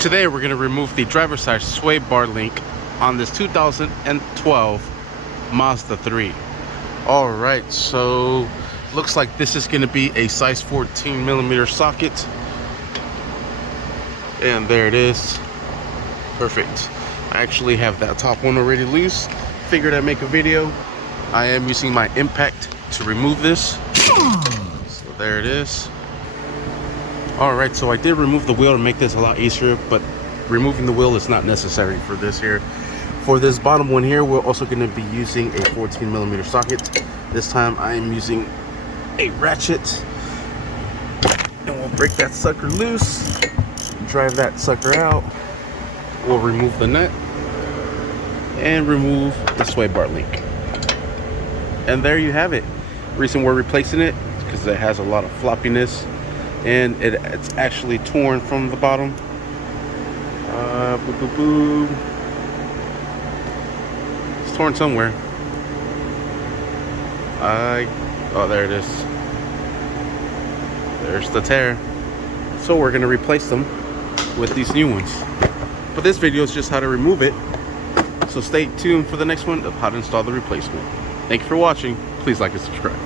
Today we're going to remove the driver's side sway bar link on this 2012 Mazda 3. Alright, so looks like this is going to be a size 14 millimeter socket. And there it is. Perfect. I actually have that top one already loose. Figured I'd make a video. I am using my impact to remove this. So there it is. Alright, so I did remove the wheel to make this a lot easier, but removing the wheel is not necessary for this here. For this bottom one here, we're also going to be using a 14 millimeter socket. This time I am using a ratchet. And we'll break that sucker loose, drive that sucker out. We'll remove the nut and remove the sway bar link. And there you have it. The reason we're replacing it is because it has a lot of floppiness. And it's actually torn from the bottom. It's torn somewhere. Oh, there it is. There's the tear. So we're gonna replace them with these new ones. But this video is just how to remove it. So stay tuned for the next one of how to install the replacement. Thank you for watching. Please like and subscribe.